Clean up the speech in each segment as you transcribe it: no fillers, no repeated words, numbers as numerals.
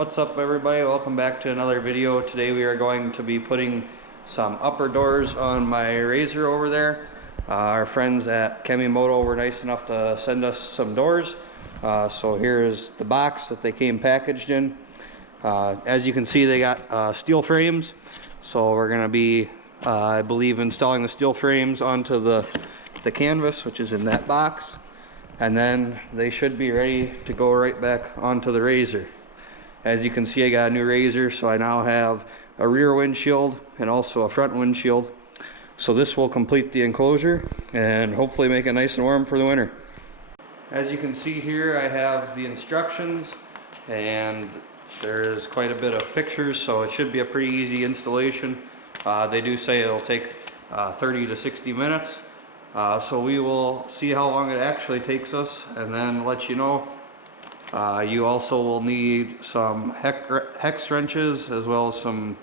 What's up everybody, welcome back to another video. Today we are going to be putting some upper doors on my Rzr over there. Our friends at KemiMoto were nice enough to send us some doors. So here is the box that they came packaged in. As you can see, they got steel frames. So we're going to be, I believe, installing the steel frames onto the canvas, which is in that box. And then they should be ready to go right back onto the Rzr. As you can see, I got a new Rzr, so I now have a rear windshield and also a front windshield. So this will complete the enclosure and hopefully make it nice and warm for the winter. As you can see here, I have the instructions and there's quite a bit of pictures, so it should be a pretty easy installation. They do say it'll take 30 to 60 minutes. So we will see how long it actually takes us and then let you know. You also will need some hex wrenches as well as some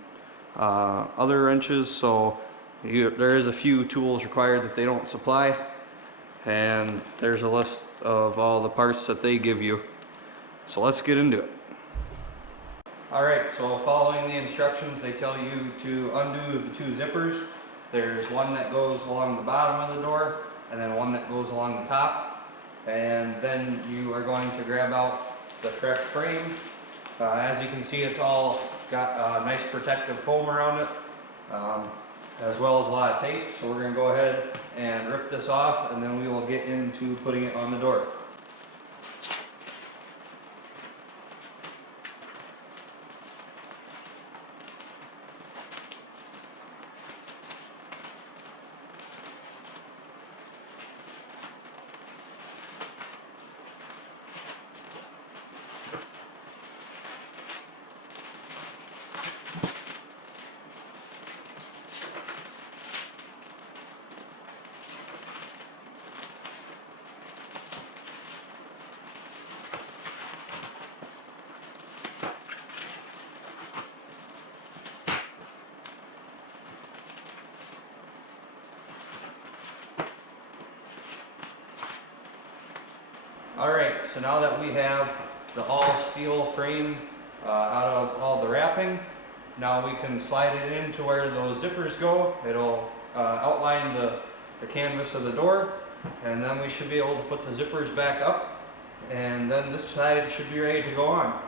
other wrenches. So there is a few tools required that they don't supply, and there's a list of all the parts that they give you. So let's get into it. Alright, so following the instructions, they tell you to undo the two zippers. There's one that goes along the bottom of the door and then one that goes along the top. And then you are going to grab out the correct frame. As you can see, it's all got nice protective foam around it, as well as a lot of tape. So we're going to go ahead and rip this off, and then we will get into putting it on the door. Alright, so now that we have the all steel frame out of all the wrapping, now we can slide it into where those zippers go. It'll outline the canvas of the door, and then we should be able to put the zippers back up, and then this side should be ready to go on.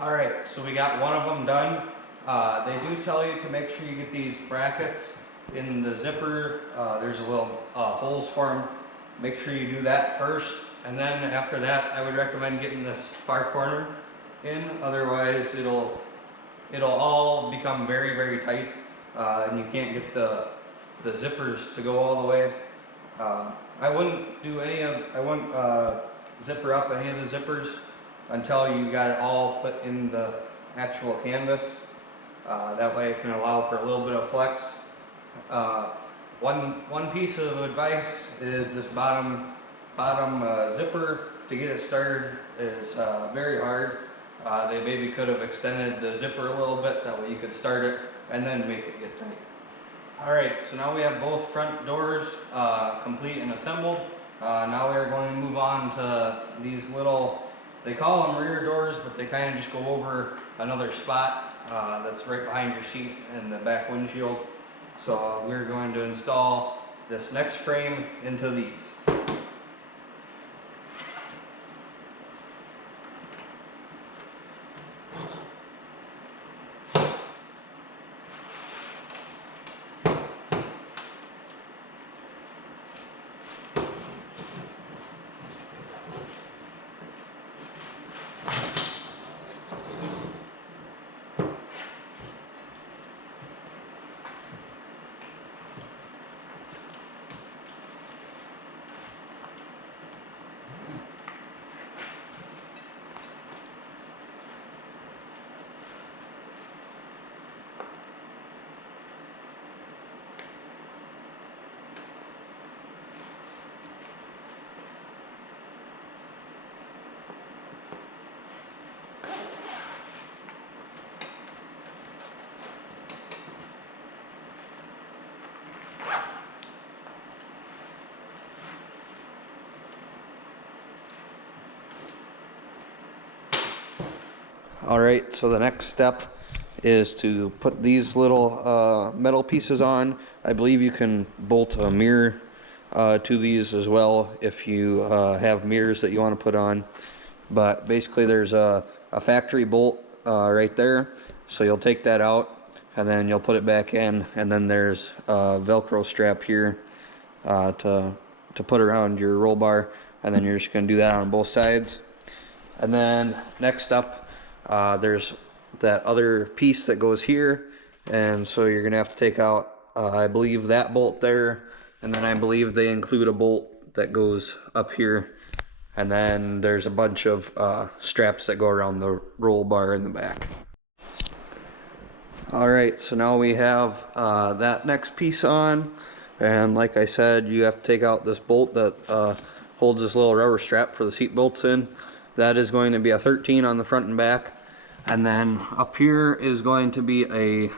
Alright, so we got one of them done. They do tell you to make sure you get these brackets in the zipper. There's a little holes for them. Make sure you do that first, and then after that I would recommend getting this far corner in, otherwise it'll it'll all become very, very tight, and you can't get the zippers to go all the way. I wouldn't zipper up any of the zippers until you got it all put in the actual canvas. That way it can allow for a little bit of flex. One piece of advice is this bottom zipper to get it started is very hard. They maybe could have extended the zipper a little bit, that way you could start it and then make it get tight. Alright, so now we have both front doors complete and assembled. Now we are going to move on to these little, they call them rear doors, but they kind of just go over another spot that's right behind your seat in the back windshield. So we're going to install this next frame into these. Alright, so the next step is to put these little metal pieces on. I believe you can bolt a mirror to these as well if you have mirrors that you want to put on. But basically there's a factory bolt right there. So you'll take that out and then you'll put it back in, and then there's a Velcro strap here to put around your roll bar, and then you're just going to do that on both sides. And then next up, there's that other piece that goes here, and so you're gonna have to take out I believe that bolt there, and then I believe they include a bolt that goes up here, and then there's a bunch of straps that go around the roll bar in the back. Alright, so now we have that next piece on, and like I said, you have to take out this bolt that holds this little rubber strap for the seat bolts in. That is going to be a 13 on the front and back. And then up here is going to be a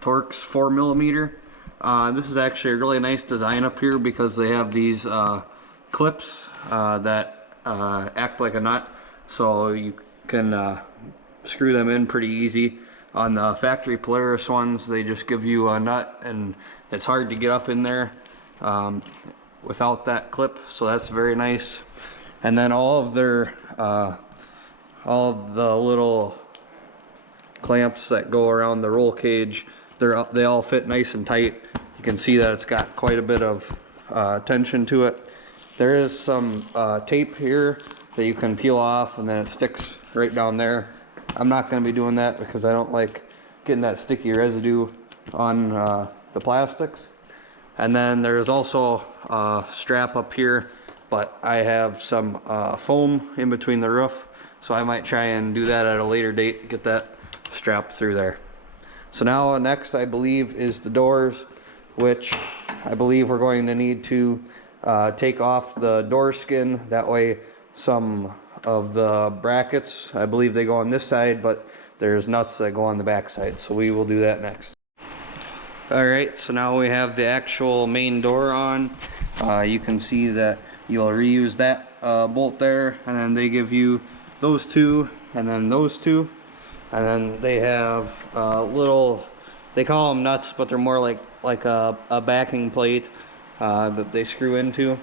Torx 4mm. This is actually a really nice design up here because they have these clips that act like a nut, so you can screw them in pretty easy. On the factory Polaris ones, they just give you a nut and it's hard to get up in there without that clip, so that's very nice. And then all of their all of the little clamps that go around the roll cage, they all fit nice and tight. You can see that it's got quite a bit of tension to it. There is some tape here that you can peel off, and then it sticks right down there. I'm not going to be doing that because I don't like getting that sticky residue on the plastics. And then there's also a strap up here, but I have some foam in between the roof, so I might try and do that at a later date, get that strap through there. So now next I believe is the doors, which I believe we're going to need to take off the door skin. That way some of the brackets, I believe they go on this side, but there's nuts that go on the back side, so we will do that next. Alright, so now we have the actual main door on. You can see that you'll reuse that bolt there, and then they give you those two, and then those two, and then they have little, they call them nuts, but they're more like a backing plate that they screw into.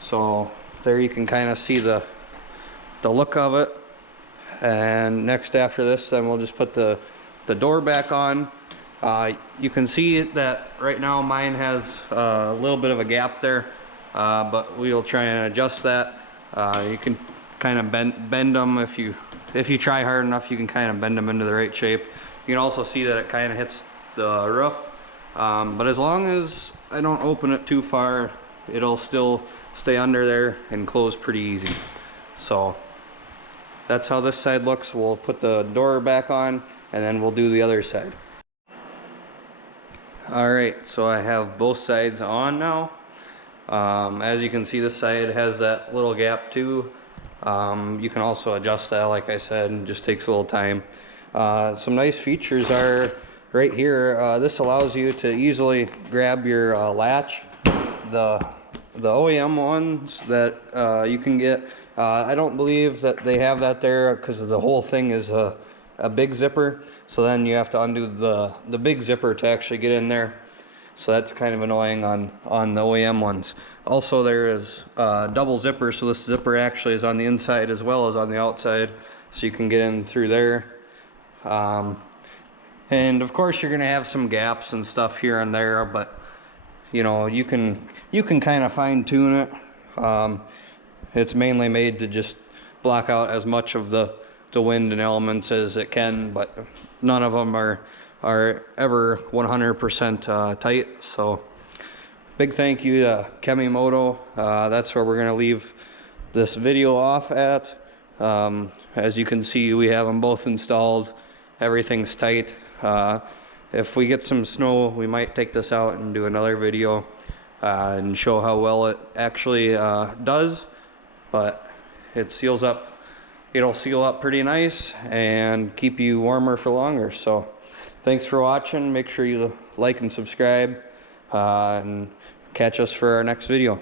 So there you can kind of see the look of it. And next after this, then we'll just put the door back on. You can see that right now mine has a little bit of a gap there, but we'll try and adjust that. You can kind of bend them if you if you try hard enough, you can kind of bend them into the right shape. You can also see that it kind of hits the roof, but as long as I don't open it too far, it'll still stay under there and close pretty easy. So that's how this side looks. We'll put the door back on and then we'll do the other side. Alright, so I have both sides on now. As you can see, this side has that little gap too. You can also adjust that, like I said, and just takes a little time. Some nice features are right here. This allows you to easily grab your latch. The OEM ones that you can get, I don't believe that they have that there because the whole thing is a big zipper. So then you have to undo the big zipper to actually get in there. So that's kind of annoying on the OEM ones. Also, there is double zipper, so this zipper actually is on the inside as well as on the outside, so you can get in through there. And of course you're gonna have some gaps and stuff here and there, but you know, you can kind of fine tune it. It's mainly made to just block out as much of the wind and elements as it can, but none of them are ever 100% tight. So big thank you to KemiMoto. That's where we're gonna leave this video off at. As you can see, we have them both installed. Everything's tight. If we get some snow, we might take this out and do another video and show how well it actually does. But it seals up. It'll seal up pretty nice and keep you warmer for longer. So thanks for watching. Make sure you like and subscribe and catch us for our next video.